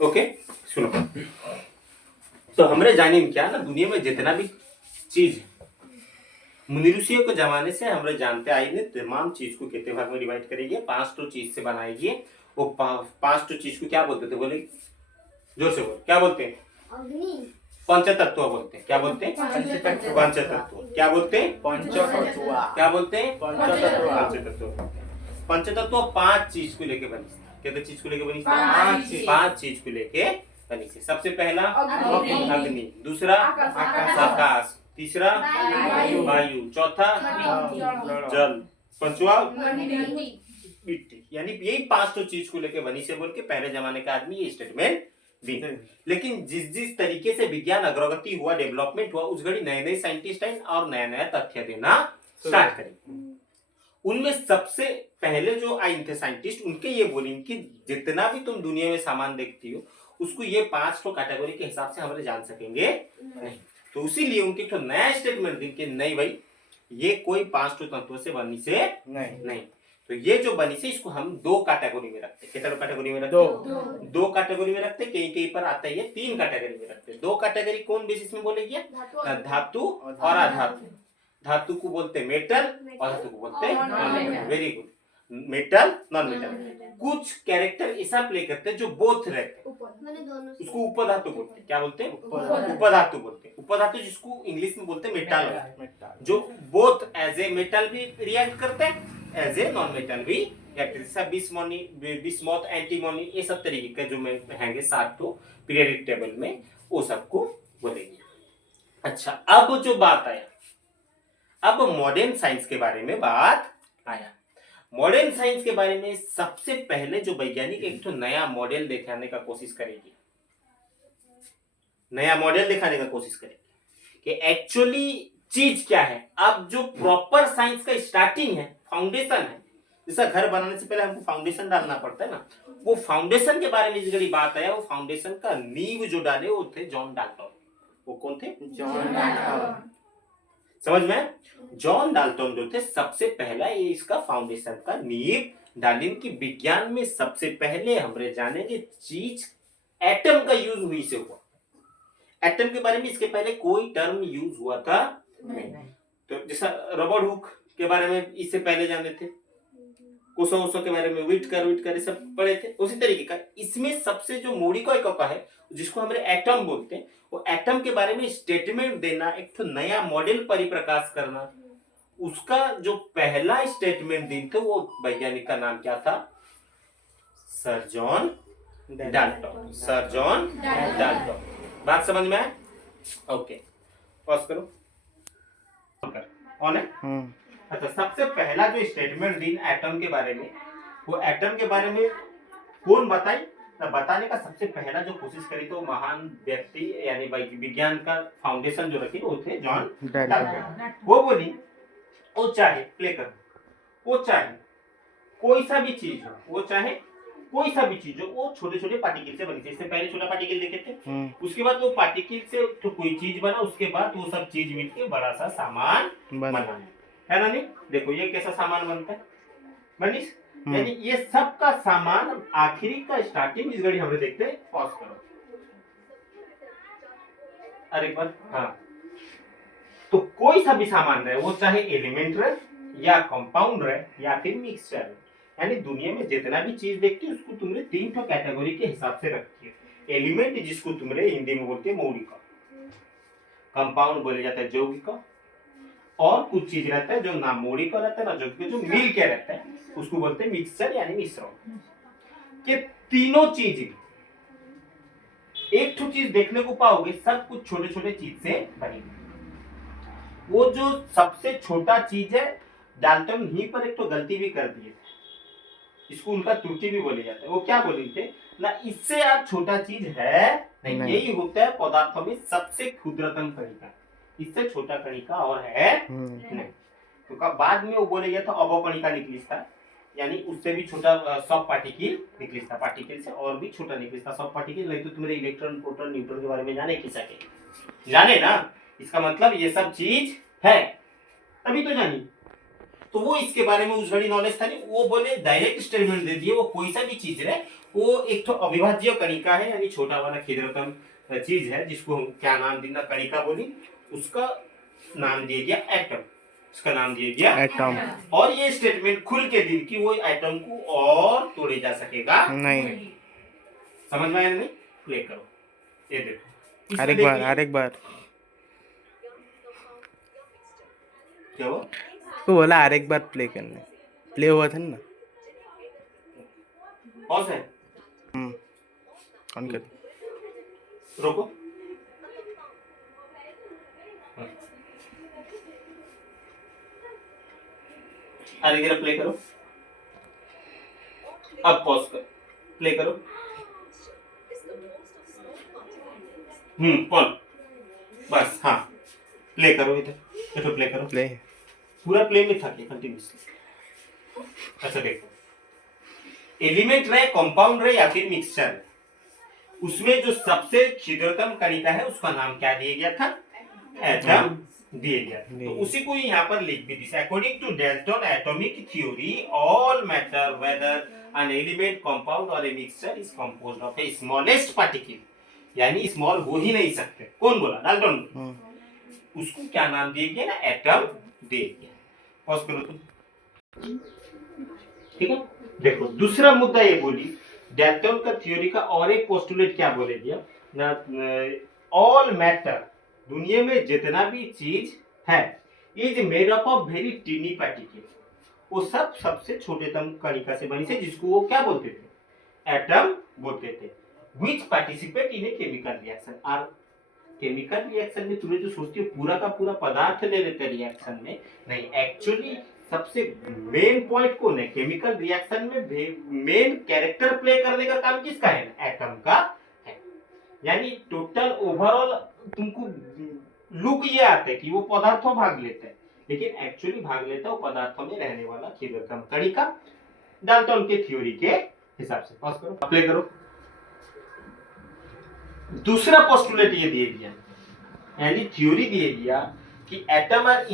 Okay सुनो, तो हमरे जानी क्या ना दुनिया में जितना भी चीज मुनि ऋषियों के जमाने से हमरे जानते आई ने तमाम चीज को कितने भाग में डिवाइड करेगी, 5 तो चीज से बनाएगी। वो 5 तो चीज को क्या बोलते थे, बोले जोर से बोल, क्या बोलते हैं? अग्नि। पंचतत्व बोलते हैं। क्या बोलते हैं? पंचतत्व। क्या बोलते हैं? पंचतत्व। क्या बोलते हैं? पंचतत्व। पंचतत्व। पंचतत्व 5 चीज को लेके बनी थी। कितने चीज को लेके बनी थी? 5 चीज को लेके बनी थी। सबसे पहला अग्नि, दूसरा आकाश, तीसरा वायु, चौथा जल, पांचवा मिट्टी। यानी यही 5 तो चीज को लेके बनी से बोल के पहले जमाने का आदमी ये स्टेटमेंट दी। लेकिन जिस जिस तरीके से विज्ञान अग्रगति हुआ, डेवलपमेंट हुआ, उस घड़ी नए नए साइंटिस्ट आए और नया नया तथ्य देना स्टार्ट करें। उनमें सबसे पहले जो आए थे साइंटिस्ट, उनके ये बोली कि जितना भी तुम दुनिया में सामान देखती हो उसको ये 5 तो कैटेगरी के हिसाब से हम जान सकेंगे नहीं। तो इसीलिए उनके तो नया स्टेटमेंट दी कि नहीं भाई, ये कोई 5 तो तत्वों से बनी से नहीं। तो ये जो बनी से इसको हम 2 कैटेगरी में रखते हैं। कितने कैटेगरी में रखते हैं? 2 कैटेगरी में रखते हैं। कहीं कहीं पर आता है 3 कैटेगरी में रखते हैं। 2 कैटेगरी कौन बेसिस में बोलेगी? धातु और अधातु। धातु को बोलते हैं मेटल और धातु को बोलते हैं non metal. Very good, metal non metal. कुछ कैरेक्टर ऐसा प्ले करते हैं जो बोथ रहते हैं, उसको उपधातु बोलते हैं। क्या बोलते हैं? उपधातु बोलते हैं। उपधातु जिसको इंग्लिश में बोलते हैं मेटल, जो बोथ एज ए मेटल भी रिएक्ट करते हैं, एज ए नॉन मेटल भी रिएक्ट। जैसा बिस्मथ, एंटीमोनी, ये सब तरीके के जो में हैंगे 7 तो पीरियोडिक टेबल में, वो सबको बोलेंगे। अच्छा, अब जो बात आया, अब मॉडर्न साइंस के बारे में बात आया। मॉडर्न साइंस के बारे में सबसे पहले जो वैज्ञानिक एक तो नया मॉडल दिखाने का कोशिश करेगी, नया मॉडल दिखाने का कोशिश करेगी कि एक्चुअली चीज क्या है। अब जो प्रॉपर साइंस का स्टार्टिंग है, फाउंडेशन है, जैसा घर बनाने से पहले हमको फाउंडेशन डालना पड़ता है ना, वो फाउंडेशन के बारे में इस घड़ी बात आया। वो फाउंडेशन का नींव जो डाले वो थे जॉन डाल्टन। वो कौन थे? John Dalton. समझ में? जॉन डाल्टन जो थे सबसे पहला ये इसका फाउंडेशन का नींव डाली कि विज्ञान में सबसे पहले हमरे जाने की चीज एटम का यूज हुई से हुआ। एटम के बारे में इसके पहले कोई टर्म यूज हुआ था नहीं। तो जैसा रबड़ हुक के बारे में इससे पहले जाने थे, कोसो के बारे में विटकर सब पढ़े थे। उसी तरीके का इसमें सबसे जो मौलिक का है जिसको हम एटम बोलते हैं, वो एटम के बारे में स्टेटमेंट देना, एक तो नया मॉडल परिप्रकाश करना, उसका जो पहला स्टेटमेंट दिन थे वो वैज्ञानिक का नाम क्या था? Sir John Dalton. Sir John Dalton. बात समझ में आए? ओके, पॉज करो। ऑन है? अच्छा, सबसे पहला जो स्टेटमेंट दी एटम के बारे में, वो एटम के बारे में कौन बताई? तो बताने का सबसे पहला जो कोशिश करी तो महान व्यक्ति यानी विज्ञान का फाउंडेशन जो रखी वो थे जॉन डाल्टन। वो बोली वो चाहे प्ले कर, वो चाहे कोई सा भी चीज हो, वो चाहे कोई सा भी चीज हो, वो छोटे छोटे पार्टिकल से बनी थी। इससे पहले छोटा पार्टिकल देखे थे, उसके बाद वो पार्टिकल से तो कोई चीज बना, उसके बाद वो सब चीज मिलके बड़ा सा सामान बना है ना। नहीं देखो ये कैसा सामान बनता है मनीष, यानी ये सब का सामान आखिरी का स्टार्टिंग इस घड़ी हमने देखते हैं। पॉज करो अरे एक बार। हाँ, तो कोई सा भी सामान रहे, वो चाहे एलिमेंट रहे या कंपाउंड रहे या फिर मिक्सचर रहे, यानी दुनिया में जितना भी चीज देखती है उसको तुमने 3 तो कैटेगरी के हिसाब से रखी है। एलिमेंट जिसको तुमने हिंदी में बोलते हैं मौलिक, कंपाउंड बोले जाता है यौगिक, और कुछ चीज रहता है जो ना मौलिक रहता है ना यौगिक, जो मिल के रहता है उसको बोलते हैं मिक्सचर यानी मिश्रण। के तीनों चीज एक तो चीज देखने को पाओगे, सब कुछ छोटे छोटे चीज से बनी। वो जो सबसे छोटा चीज है, डाल्टन ही पर एक तो गलती भी कर दिए, इसको उनका त्रुटि भी बोले जाता है। वो क्या बोले थे ना, इससे आप छोटा चीज है नहीं। यही होता है पदार्थों में सबसे क्षुद्रतम कणिका, इससे छोटा कणिका और है नहीं। तो बाद में वो बोले गया था अवकणिका निकलिस था, यानी उससे भी छोटा सब पार्टिकल निकलिस था। पार्टिकल से और भी छोटा निकलिस था सब पार्टिकल। नहीं तो तुम्हारे इलेक्ट्रॉन, प्रोटॉन, न्यूट्रॉन के बारे में जाने की सके, जाने ना, इसका मतलब ये सब चीज है तभी तो जानी। तो वो इसके बारे में उस घड़ी नॉलेज था नहीं, वो बोले डायरेक्ट स्टेटमेंट दे दिए, वो कोई सा भी चीज है, वो एक तो अविभाज्य कणिका है, यानी छोटा वाला क्षुद्रतम चीज है, जिसको हम क्या नाम देना, कणिका बोली, उसका नाम दिया गया एटम, उसका नाम दिया गया एटम। और ये स्टेटमेंट खुल के दी कि वो एटम को और तोड़े जा सकेगा नहीं। समझ में आया नहीं? प्ले करो, ये देखो हर एक बार, हर एक बार क्या हुआ? तो बोला हर एक बार प्ले करने, प्ले हुआ था ना। पॉज है, ऑन कर। रोको। अरे जरा प्ले करो, अब पॉज कर, प्ले करो। कौन? बस हाँ, प्ले करो, इधर देखो, प्ले करो, प्ले पूरा प्ले में था क्या कंटिन्यूसली? अच्छा देखो, एलिमेंट रहे, कंपाउंड रहे या फिर मिक्सचर है, उसमें जो सबसे क्षुद्रतम कणिका है उसका नाम क्या दिया गया था? एटम दिया गया। तो उसी को यहाँ पर लिख भी दिया, according to Dalton atomic theory all matter whether an element compound और a mixture is composed of a smallest particle, यानी स्मॉल हो ही नहीं सकते। कौन बोला? डाल्टन। उसको क्या नाम दिया गया ना? एटम दिया गया। पॉज करो तुम, ठीक है। देखो दूसरा मुद्दा ये बोली, डाल्टन का थ्योरी का और एक पोस्टुलेट क्या बोले दिया ना, ऑल मैटर, दुनिया में जितना भी चीज है, is made up of very tiny particle, वो सब सबसे छोटेतम कणिका से बनी है, जिसको वो क्या बोलते थे? एटम बोलते थे। Which participate in a chemical reaction. और केमिकल रिएक्शन में तुम्हें जो सोचती हो पूरा का पूरा पदार्थ ले लेते रिएक्शन में, नहीं, एक्चुअली सबसे मेन पॉइंट कौन है केमिकल रिएक्शन में? मेन कैरेक्टर प्ले करने का काम किसका है? एटम का है। यानी टोटल ओवरऑल तुमको लुक ये आता है कि वो पदार्थों भाग लेते हैं, लेकिन एक्चुअली भाग लेता है वो पदार्थों में रहने वाला क्षुद्रतम कणिका, डाल्टन के थ्योरी के हिसाब से। पॉज करो, प्ले करो। दूसरा पोस्टुलेट ये दिए दिया, यानी थ्योरी दिए दिया कि एटम आर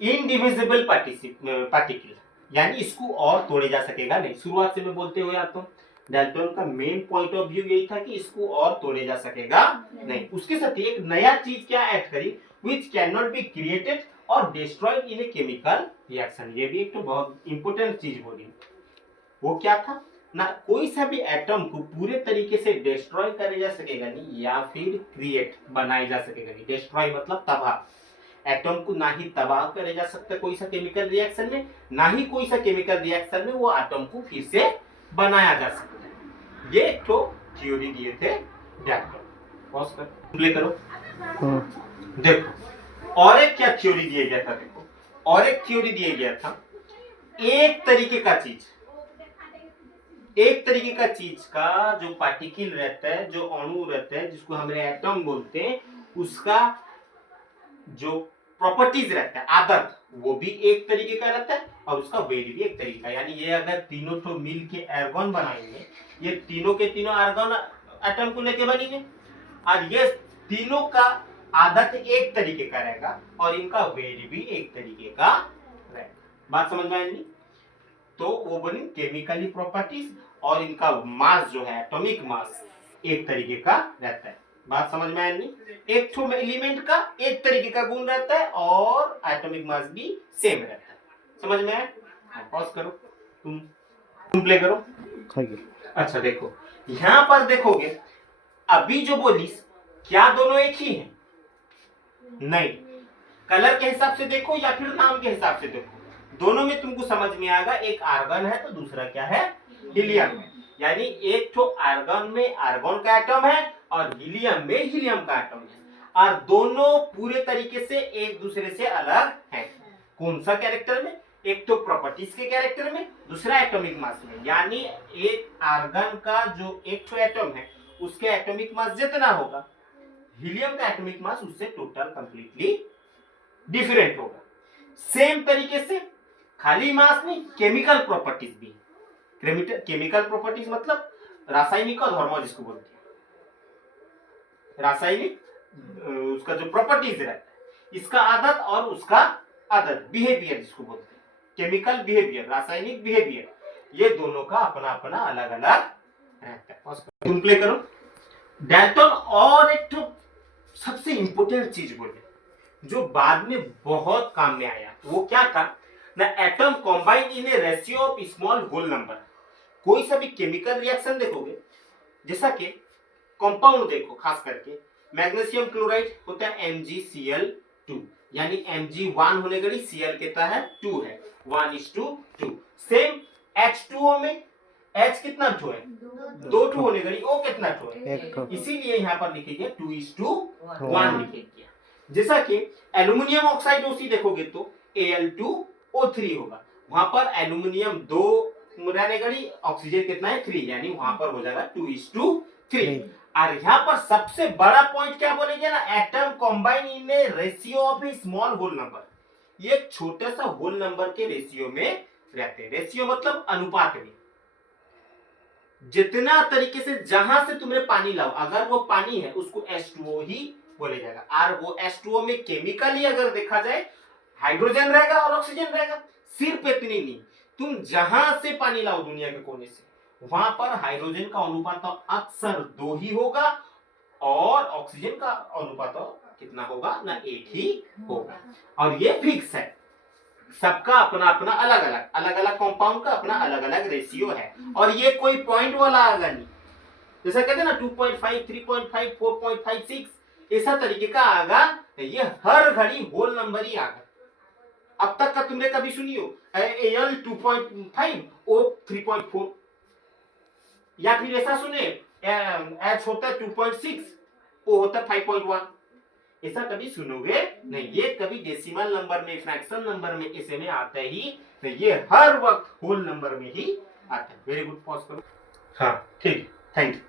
इनडिविजिबल पार्टिकल, यानी इसको और तोड़े जा सकेगा नहीं। शुरुआत से मैं बोलते हुए आता हूँ, डाल्टन का मेन पॉइंट ऑफ व्यू यही था कि इसको और तोड़े जा सकेगा नहीं। उसके साथ एक नया चीज क्या ऐड करी, which cannot be created और destroyed in a chemical reaction। ये भी एक तो बहुत इंपोर्टेंट चीज बोली। वो क्या था ना, कोई सा भी एटम को पूरे तरीके से डिस्ट्रॉय करे जा सकेगा नहीं, या फिर क्रिएट बनाया जा सकेगा नहीं। डिस्ट्रॉय मतलब तबाह। एटम को ना ही तबाह करे जा सकता कोई सा केमिकल रिएक्शन में, ना ही कोई सा केमिकल रिएक्शन में वो एटम को फिर से बनाया जा सकता है। ये तो थ्योरी दिए थे डाल्टन। पॉज कर, प्ले करो। देखो और एक क्या थ्योरी दिया गया था, देखो और एक थ्योरी दिया गया था, एक तरीके का चीज, एक तरीके का चीज का जो पार्टिकल रहता है, जो अणु रहता है, जिसको हम एटम बोलते हैं, उसका जो प्रॉपर्टीज रहता है, आदत, वो भी एक तरीके का रहता है और उसका वेट भी एक तरीके का। यानी ये अगर तीनों तो मिल के आर्गन बनाएंगे, ये तीनों के तीनों आर्गन एटम को लेके बनेंगे, और ये तीनों का आदत एक तरीके का रहेगा और इनका वेट भी एक तरीके का रहेगा। बात समझ में आई नहीं? तो वो बनी केमिकली प्रॉपर्टीज और इनका मास जो है एटॉमिक मास एक तरीके का रहता है। बात समझ में आई नहीं? एक तो एलिमेंट का एक तरीके का गुण रहता है और एटॉमिक मास भी सेम रहता है। समझ में आया? पॉज करो, तुम प्ले करो। अच्छा देखो यहां पर देखोगे, अभी जो बोलीस क्या दोनों एक ही है? नहीं, कलर के हिसाब से देखो या फिर नाम के हिसाब से देखो, दोनों में तुमको समझ में आएगा। एक आर्गन है तो दूसरा क्या है? हीलियम है। यानी एक तो आर्गन में आर्गन का एटम है और हीलियम में हीलियम का एटम है, और दोनों पूरे तरीके से एक दूसरे से अलग है। कौन सा कैरेक्टर में? एक तो प्रॉपर्टीज के कैरेक्टर में, दूसरा एटॉमिक मास में। यानी एक आर्गन का जो एक तो एटम है उसके एटॉमिक मास जितना होगा, हीलियम का एटॉमिक मास उससे टोटल कंप्लीटली डिफरेंट होगा। सेम तरीके से खाली मास नहीं, केमिकल प्रॉपर्टीज भी। केमिकल प्रॉपर्टीज मतलब रासायनिक और धर्म जिसको बोलते हैं, रासायनिक उसका जो प्रॉपर्टीज रहता है, इसका आदत और उसका अदर बिहेवियर जिसको बोलते हैं, केमिकल बिहेवियर, रासायनिक बिहेवियर, ये दोनों का अपना अपना अलग अलग रहता है। तुम प्ले करो। डाल्टन और एक तो सबसे इंपॉर्टेंट चीज बोले जो बाद में बहुत काम में आया, वो क्या था? The atom combine in a ratio of small whole number. कोई सा भी केमिकल रिएक्शन देखोगे, जैसा कि कंपाउंड देखो, खास करके मैग्नीशियम क्लोराइड होता है MgCl2, यानी Mg1 होने गड़ी, Cl कितना है 2 है, 1:2। सेम H2O में H कितना ठो है, 2 ठो होने गड़ी, O कितना ठो है, एक ठो। इसीलिए यहाँ पर लिखेंगे 2:1 लिखेंगे। जैसा कि एल्यूमिनियम ऑक्साइड ओसी देखोगे तो Al2O3 होगा, वहां पर एल्यूमिनियम 2 रहने गड़ी, ऑक्सीजन कितना है 3, यानी वहां पर हो जाएगा 2:3। और यहाँ पर सबसे बड़ा पॉइंट क्या बोलेंगे ना, atom combine in a ratio of a small whole number. ये एक छोटे सा होल नंबर के रेशियो में रहते हैं। रेशियो मतलब अनुपात में, जितना तरीके से जहां से तुमने पानी लाओ, अगर वो पानी है उसको H2O ही बोले जाएगा। और वो H2O में केमिकली अगर देखा जाए, हाइड्रोजन रहेगा और ऑक्सीजन रहेगा। सिर्फ इतनी नहीं, तुम जहां से पानी लाओ दुनिया के कोने से, वहां पर हाइड्रोजन का अनुपात तो अक्सर 2 ही होगा और ऑक्सीजन का अनुपात तो कितना होगा ना, 1 ही होगा। और ये फिक्स है, सबका अपना अपना अलग अलग कंपाउंड का अपना अलग अलग रेशियो है। और ये कोई पॉइंट वाला आएगा नहीं, जैसा कहते हैं ना 2.5, 3.5, 4.56, ऐसा तरीके का आएगा, ये हर घड़ी होल नंबर ही आएगा। अब तक का तुमने कभी सुनियो Al 2.5, O 3.4, या फिर ऐसा सुने H होता है 2.6, O होता है 5.1, ऐसा कभी सुनोगे नहीं। ये कभी डेसिमल नंबर में, फ्रैक्शन नंबर में, ऐसे में आता ही तो ये हर वक्त होल नंबर में ही आता है। वेरी गुड, पॉज करो। हाँ ठीक, थैंक यू।